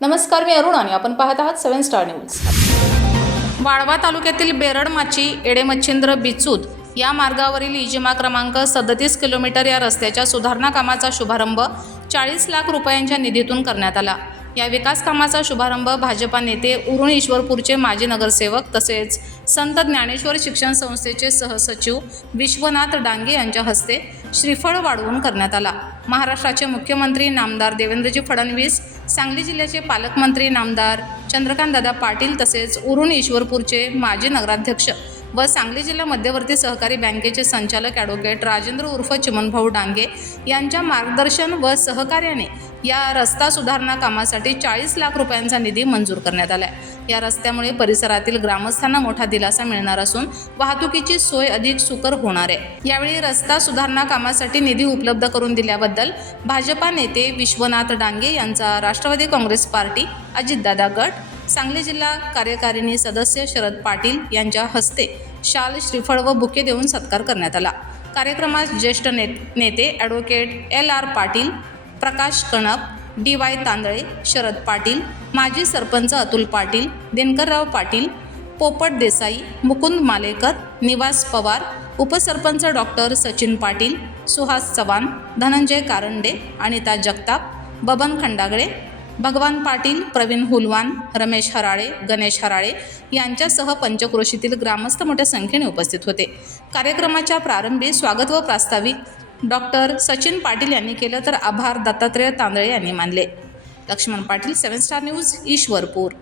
नमस्कार, मी अरुण आणि आपण पाहत आहात 7 स्टार न्यूज। वाळवा तालुक्यातील बेरडमाची एडेमच्छिंद्र बिचूद या मार्गावरील इजिमा क्रमांक 37 किलोमीटर या रस्त्याच्या सुधारणा कामाचा शुभारंभ 40 लाख रुपयांच्या निधीतून करण्यात आला। या विकास कामाचा शुभारंभ भाजपा नेते उरुण ईश्वरपूरचे माजी नगरसेवक तसेच संत ज्ञानेश्वर शिक्षण संस्थेचे सहसचिव विश्वनाथ डांगे यांच्या हस्ते श्रीफळ वाढवून करण्यात आला। महाराष्ट्राचे मुख्यमंत्री नामदार देवेंद्रजी फडणवीस, सांगली जिल्ह्याचे पालकमंत्री नामदार चंद्रकांतदादा पाटील तसेच उरुण ईश्वरपूरचे माजी नगराध्यक्ष व सांगली जिल्हा मध्यवर्ती सहकारी बँकेचे संचालक ॲडव्होकेट राजेंद्र उर्फ चिमनभाऊ डांगे यांच्या मार्गदर्शन व सहकार्याने या रस्ता सुधारणा कामासाठी 40 लाख रुपयांचा निधी मंजूर करण्यात आला आहे। या रस्त्यामुळे परिसरातील ग्रामस्थांना मोठा दिलासा मिळणार असून वाहतुकीची सोय अधिक सुकर होणार आहे। यावेळी रस्ता सुधारणा कामासाठी निधी उपलब्ध करून दिल्याबद्दल भाजपा नेते विश्वनाथ डांगे यांचा राष्ट्रवादी काँग्रेस पार्टी, अजितदादा गट, सांगली जिल्हा कार्यकारिणी सदस्य शरद पाटील यांच्या हस्ते शाल, श्रीफळ व बुके देऊन सत्कार करण्यात आला। कार्यक्रमात ज्येष्ठ नेते ॲडव्होकेट LR पाटील, प्रकाश कणप, DY तांदळे, शरद पाटील, माजी सरपंच अतुल पाटील, दिनकरराव पाटील, पोपट देसाई, मुकुंद मालेकर, निवास पवार, उपसरपंच डॉक्टर सचिन पाटील, सुहास चव्हाण, धनंजय कारंडे, अनिता जगताप, बबन खंडागळे, भगवान पाटील, प्रवीण हुलवान, रमेश हराळे, गणेश हराळे यांच्यासह पंचक्रोशीतील ग्रामस्थ मोठ्या संख्येने उपस्थित होते। कार्यक्रमाच्या प्रारंभी स्वागत व प्रास्ताविक डॉक्टर सचिन पाटील यांनी केलं तर आभार दत्तात्रय तांदळे यांनी मानले। Laxman Patil, 7 star news, Ishwarpur.